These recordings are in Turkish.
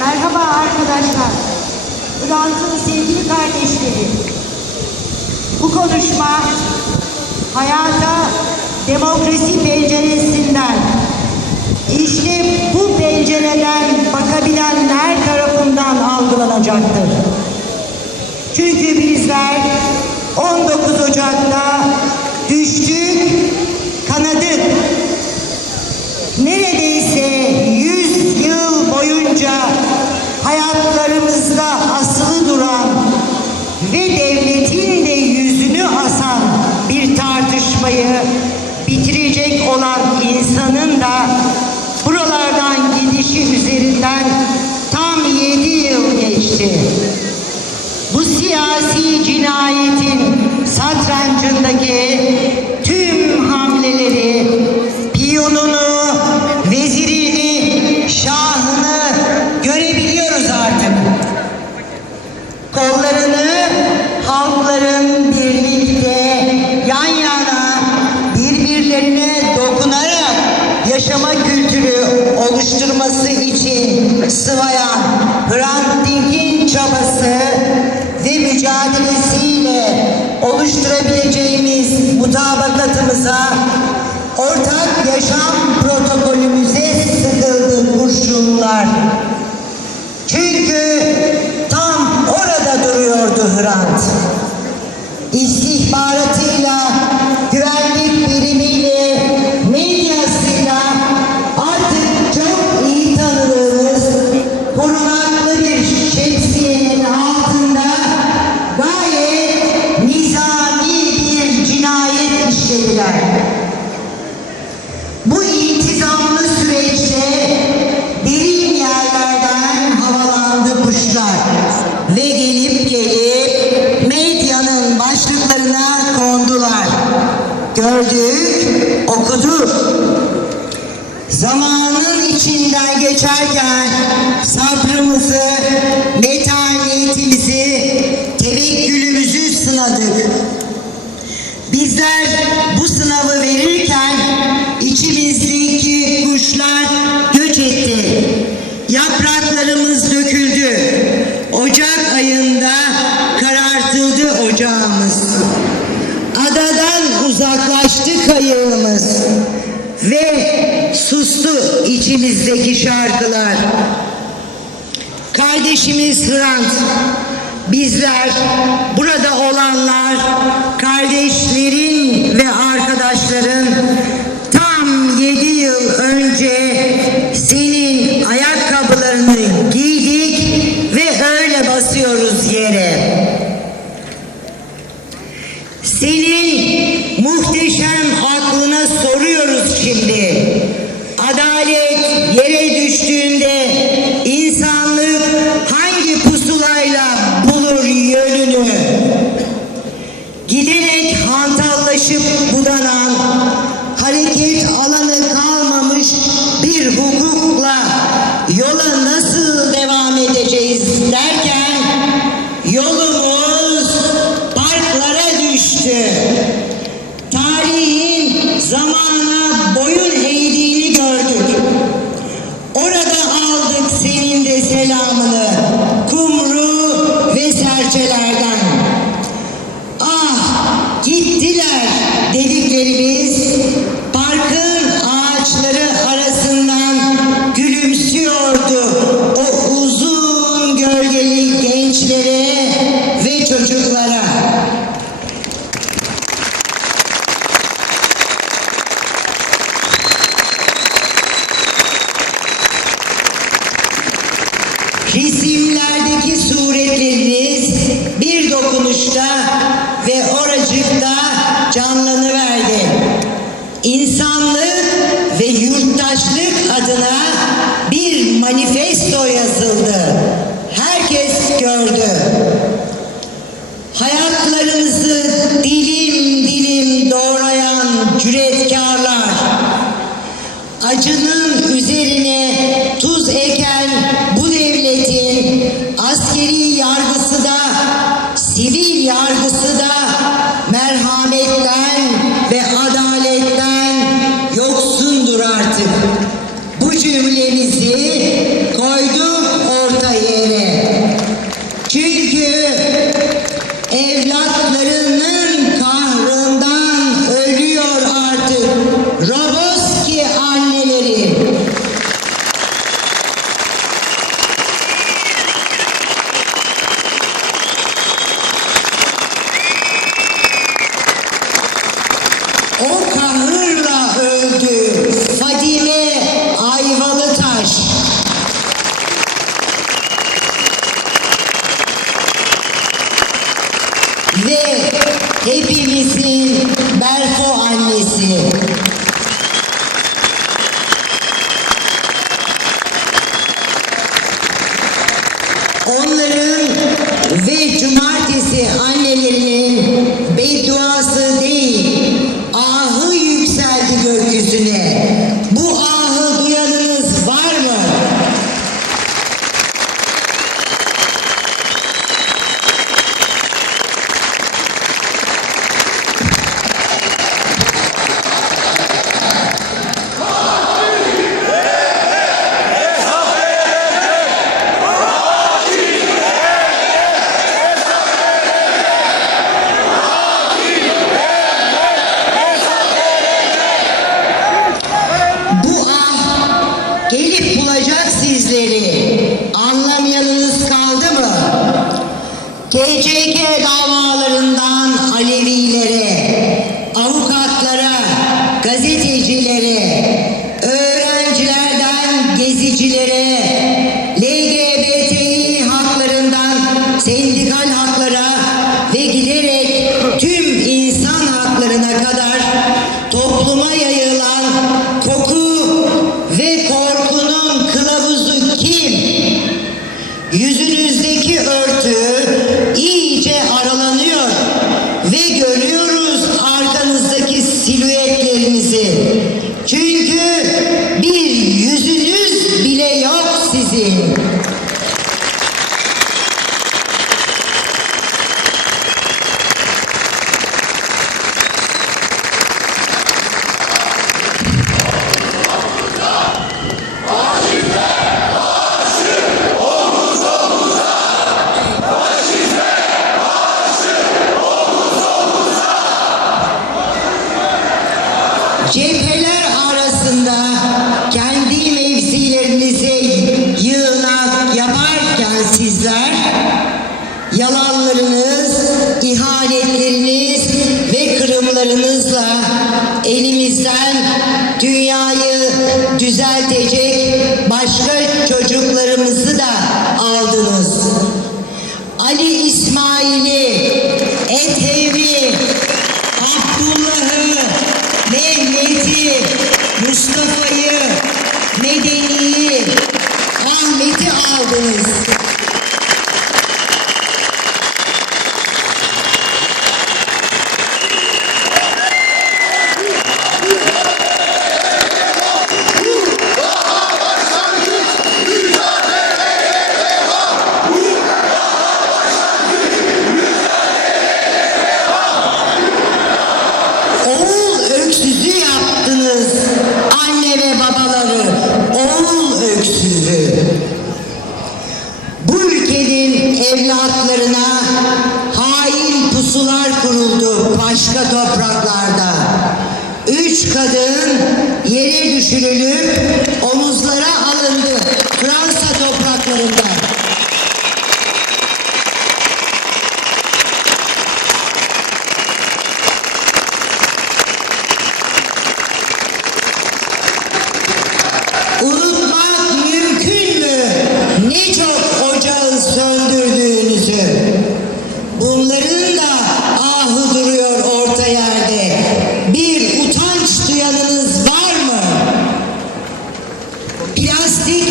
Merhaba arkadaşlar. Irak'ın sevgili kardeşleri. Bu konuşma hayata demokrasi penceresinden işte bu pencereden bakabilenler tarafından algılanacaktır. Çünkü bizler 19 Ocak'ta düştü siyasi cinayetin satrancındaki mücadelesiyle oluşturabileceğimiz mutabakatımıza ortak yaşam protokolü zamanın içinden geçerken sabrımızı, metaniyetimizi, tevekkülümüzü sınadık. Bizler bu sınavı verirken içimizdeki kuşlar göç etti. Yapraklarımız döküldü. Ocak ayında karartıldı ocağımız. Adadan uzaklaştı kayığımız. Ve sustu içimizdeki şarkılar. Kardeşimiz Hrant, bizler, burada olanlar, kardeşlerin ve arkadaşların 时间。canlanıverdi. İnsanlık ve yurttaşlık adına bir manifest TCK davalarından Alevilere Cevheler arasında evlatlarına hain pusular kuruldu başka topraklarda. Üç kadın yere düşürülüp omuzlara alındı Fransa topraklarında.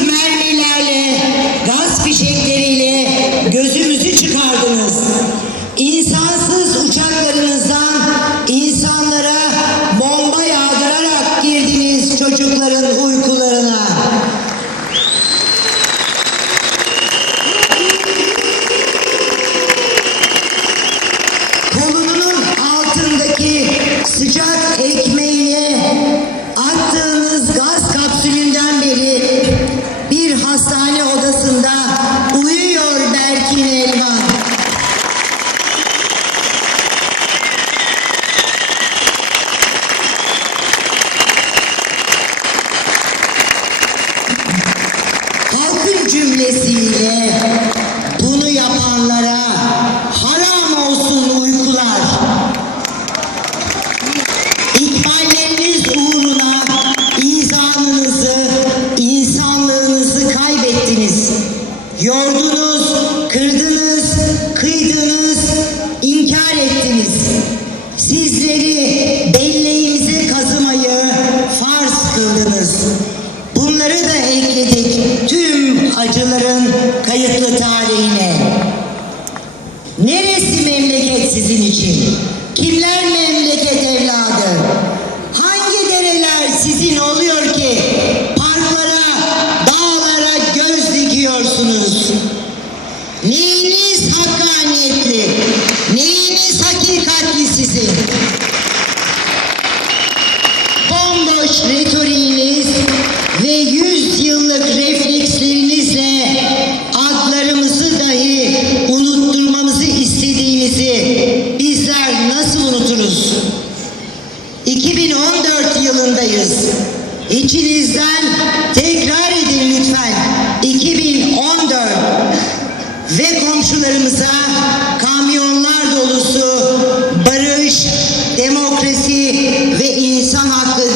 mermilerle, gaz fişekleriyle gözümüzü çıkardınız. İnsansız uçaklarınızdan insanlara bomba yağdırarak girdiniz çocukların uykularına. Kolunun altındaki sıcak ek nesse